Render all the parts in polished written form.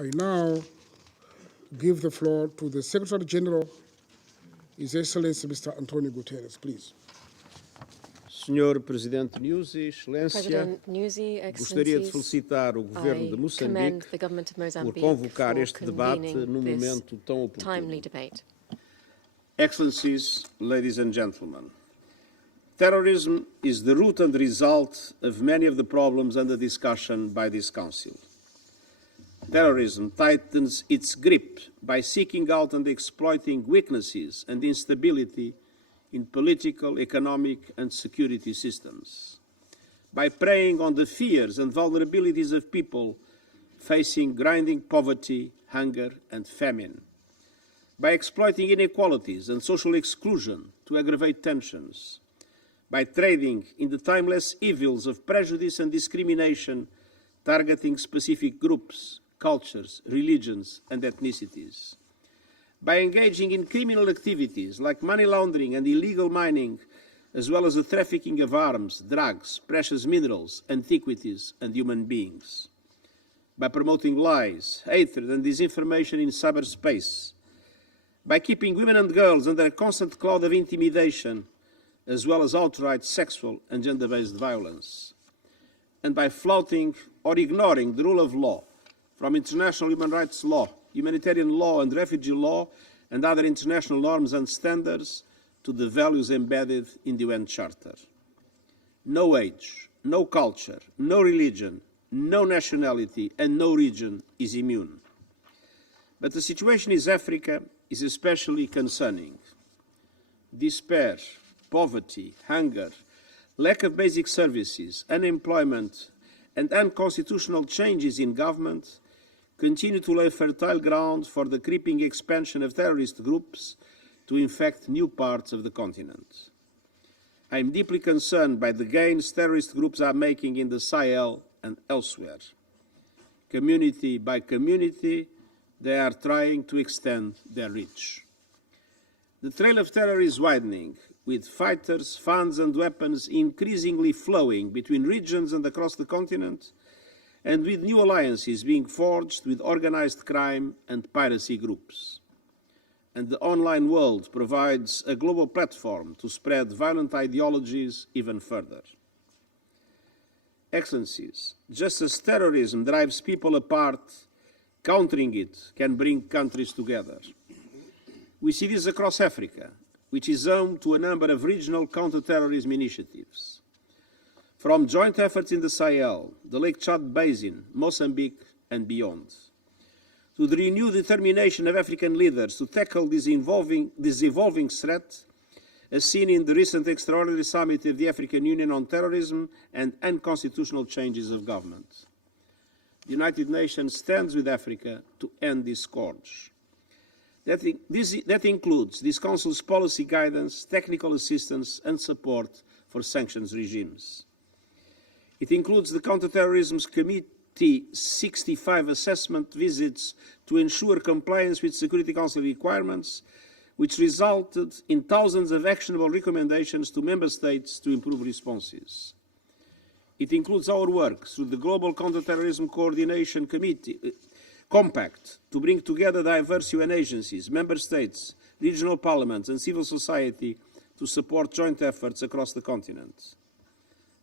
I now give the floor to the Secretary General, His Excellency Mr. Antonio Guterres, please. Senhor Presidente Nyusi, Excelência, President Nyusi, gostaria de Excellencies, felicitar o Governo de I commend Moçambique the government of por Mozambique convocar for este debate convening num this momento tão timely oportuno. debate. Excellencies, ladies and gentlemen, terrorism is the root and result of many of the problems under discussion by this Council. Terrorism tightens its grip by seeking out and exploiting weaknesses and instability in political, economic and security systems, by preying on the fears and vulnerabilities of people facing grinding poverty, hunger and famine, by exploiting inequalities and social exclusion to aggravate tensions, by trading in the timeless evils of prejudice and discrimination targeting specific groups, cultures, religions and ethnicities, by engaging in criminal activities like money laundering and illegal mining, as well as the trafficking of arms, drugs, precious minerals, antiquities and human beings, by promoting lies, hatred and disinformation in cyberspace, by keeping women and girls under a constant cloud of intimidation, as well as outright sexual and gender-based violence, and by flouting or ignoring the rule of law from international human rights law, humanitarian law and refugee law and other international norms and standards to the values embedded in the UN Charter. No age, no culture, no religion, no nationality and no region is immune. But the situation in Africa is especially concerning. Despair, poverty, hunger, lack of basic services, unemployment and unconstitutional changes in government continue to lay fertile ground for the creeping expansion of terrorist groups to infect new parts of the continent. I am deeply concerned by the gains terrorist groups are making in the Sahel and elsewhere. Community by community, they are trying to extend their reach. The trail of terror is widening, with fighters, funds and weapons increasingly flowing between regions and across the continent, and with new alliances being forged with organized crime and piracy groups. And the online world provides a global platform to spread violent ideologies even further. Excellencies, just as terrorism drives people apart, countering it can bring countries together. We see this across Africa, which is home to a number of regional counter-terrorism initiatives. From joint efforts in the Sahel, the Lake Chad Basin, Mozambique and beyond, to the renewed determination of African leaders to tackle this evolving threat, as seen in the recent extraordinary summit of the African Union on terrorism and unconstitutional changes of government. The United Nations stands with Africa to end this scourge. That includes this Council's policy guidance, technical assistance and support for sanctions regimes. It includes the Counter-Terrorism Committee 65 assessment visits to ensure compliance with Security Council requirements, which resulted in thousands of actionable recommendations to Member States to improve responses. It includes our work through the Global Counter-Terrorism Coordination Committee Compact to bring together diverse UN agencies, Member States, regional parliaments and civil society to support joint efforts across the continent.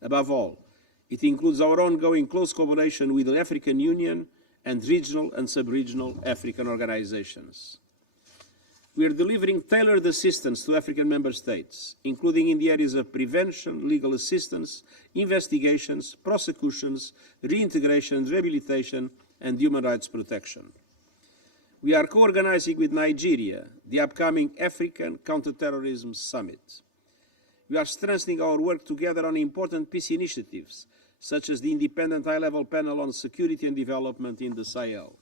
Above all, it includes our ongoing close cooperation with the African Union and regional and sub-regional African organizations. We are delivering tailored assistance to African member states, including in the areas of prevention, legal assistance, investigations, prosecutions, reintegration and rehabilitation, and human rights protection. We are co-organizing with Nigeria the upcoming African Counter-Terrorism Summit. We are strengthening our work together on important peace initiatives, such as the Independent High-Level Panel on Security and Development in the Sahel.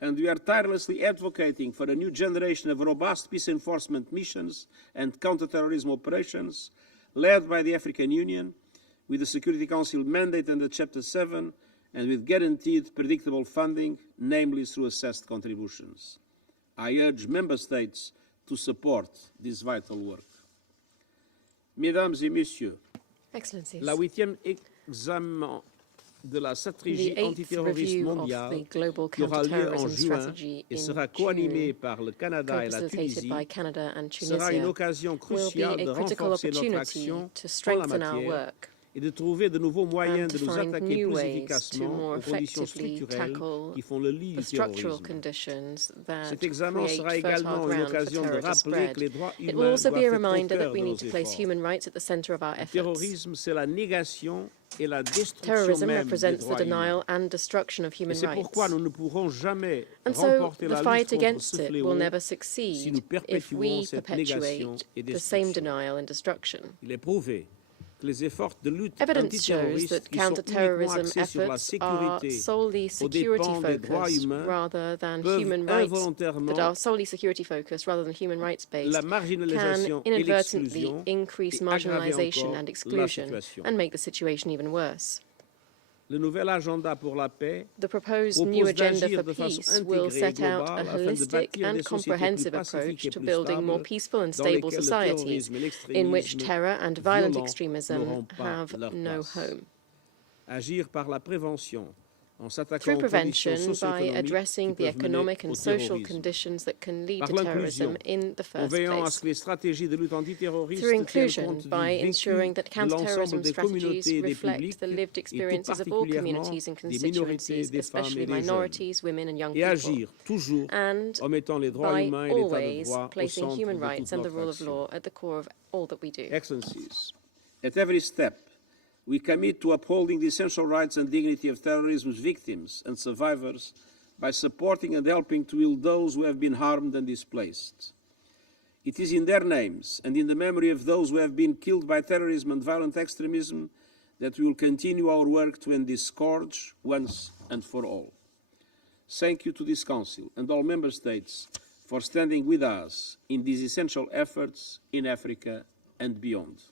And we are tirelessly advocating for a new generation of robust peace enforcement missions and counter-terrorism operations led by the African Union, with the Security Council mandate under Chapter VII and with guaranteed predictable funding, namely through assessed contributions. I urge Member States to support this vital work. Mesdames et Messieurs, Excellencies, la 8e examen de la The stratégie 8th antiterroriste review of mondiale the global qui aura lieu en counter-terrorism juin strategy et in sera coanimée June, par le Canada et la co-facilitated Tunisie by Canada and sera une Tunisia, occasion will be cruciale a de critical renforcer notre opportunity action to en la strengthen our matière work et de trouver de nouveaux moyens and de to nous find attaquer new plus ways to efficacement more aux conditions effectively structurelles tackle qui font le lit the du structural terrorisme. conditions that Cet examen create sera fertile également une ground for occasion de terror to rappeler que spread. les droits It will humains also be a doivent être au reminder that cœur we de need nos to place efforts. human rights at the center of our Le efforts. terrorisme, c'est la négation et la destruction Terrorism même des represents the droits humains. denial and destruction of Et human c'est rights. pourquoi nous ne pourrons jamais And so remporter the la lutte fight contre against ce it fléau will never si succeed nous if perpétuons we cette négation perpetuate et the same destruction. denial and destruction. Il est prouvé que les efforts de lutte Evidence shows antiterroriste that qui sont uniquement counter-terrorism axés sur la efforts are sécurité solely aux dépens des droits security-focused humains rather than peuvent human rights, involontairement that are solely security-focused rather than human rights-based, la can marginalisation et inadvertently l'exclusion increase et aggraver marginalization encore and la exclusion situation. and make the situation even worse. Le nouvel agenda pour la paix The proposed new propose agenda d'agir for de façon peace will intégrée et set out a globale afin de holistic bâtir and des sociétés plus comprehensive pacifiques approach et to plus building more stables peaceful and dans stable lesquelles le societies terrorisme et in which l'extrémisme terror and violent violent extremism n'auront pas have leur no place. home. Agir par la prévention en s'attaquant Through aux conditions prevention, by socio-économiques addressing qui the peuvent mener economic au and social terrorisme. conditions that can lead Par to terrorism l'inclusion, in the en first veillant à place. ce que les stratégies de lutte antiterroriste Through tiennent inclusion, compte du by vécu ensuring that de l'ensemble counter-terrorism des strategies communautés et des reflect publics, the lived et tout experiences of all particulièrement communities and des minorités, constituencies, des femmes et especially des jeunes. minorities, women and young Et people, agir toujours and en mettant les droits by humains et l'état de always droit au placing centre human de toute rights and the notre rule of action. law at the core of all that we do. Excellencies, at every step, we commit to upholding the essential rights and dignity of terrorism's victims and survivors by supporting and helping to heal those who have been harmed and displaced. It is in their names and in the memory of those who have been killed by terrorism and violent extremism that we will continue our work to end this scourge once and for all. Thank you to this Council and all Member States for standing with us in these essential efforts in Africa and beyond.